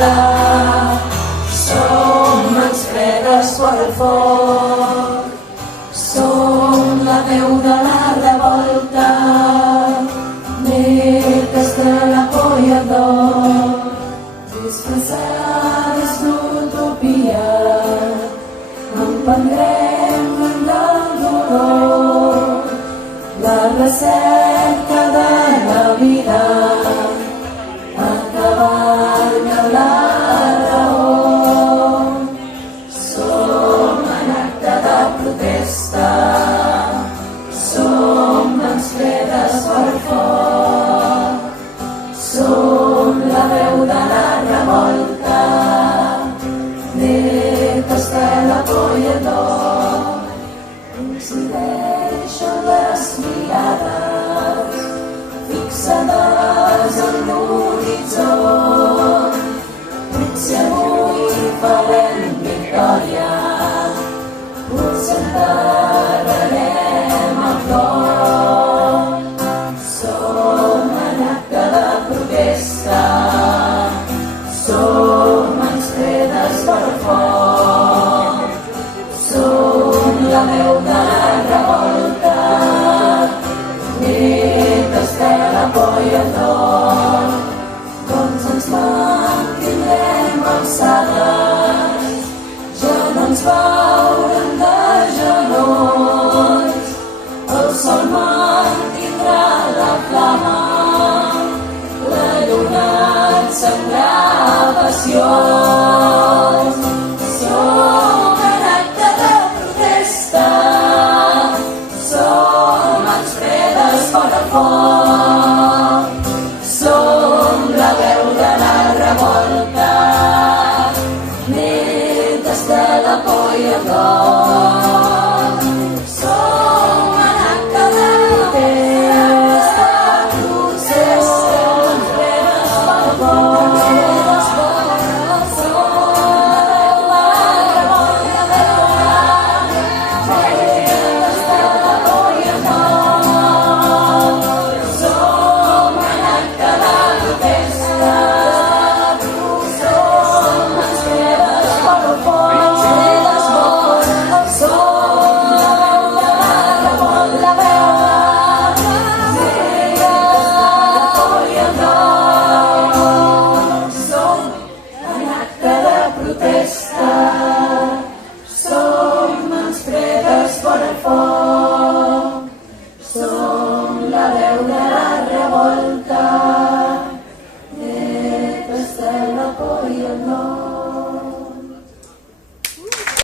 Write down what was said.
protesta. Som mans fredes fora el foc, som la veu de la revolta, netes de la por i el dol, disfressades d'utopia, emprendrem en el dolor la recerca de la vida, acabant amb la raó. Som en acte de protesta, som mans fredes fora el foc, som la veu de la revolta, netes de la por i el dol. Coincideixen les mirades fixades en l'horitzó, si avui farem victòria, potser enterrarem el cor. Som en acte de protesta, som mans fredes fora el foc, som la veu de la revolta, netes de la por i el dol. Doncs ens mantindrem alçades, ja no ens veurem de genolls, el sol mantindrà la flama, la lluna encendrà passions. Som en acte de protesta, som mans fredes fora el foc, som la veu de la revolta, netes de la por i el dol. Som en acte de protesta, som mans fredes fora el foc, som la veu de la revolta, netes de la por i el dol. Som en acte de protesta, som mans fredes fora el foc, som la veu de la revolta, netes de la por i el dol. Som en acte de protesta, som mans fredes fora el foc, som la veu de la revolta, netes de la por i el dol.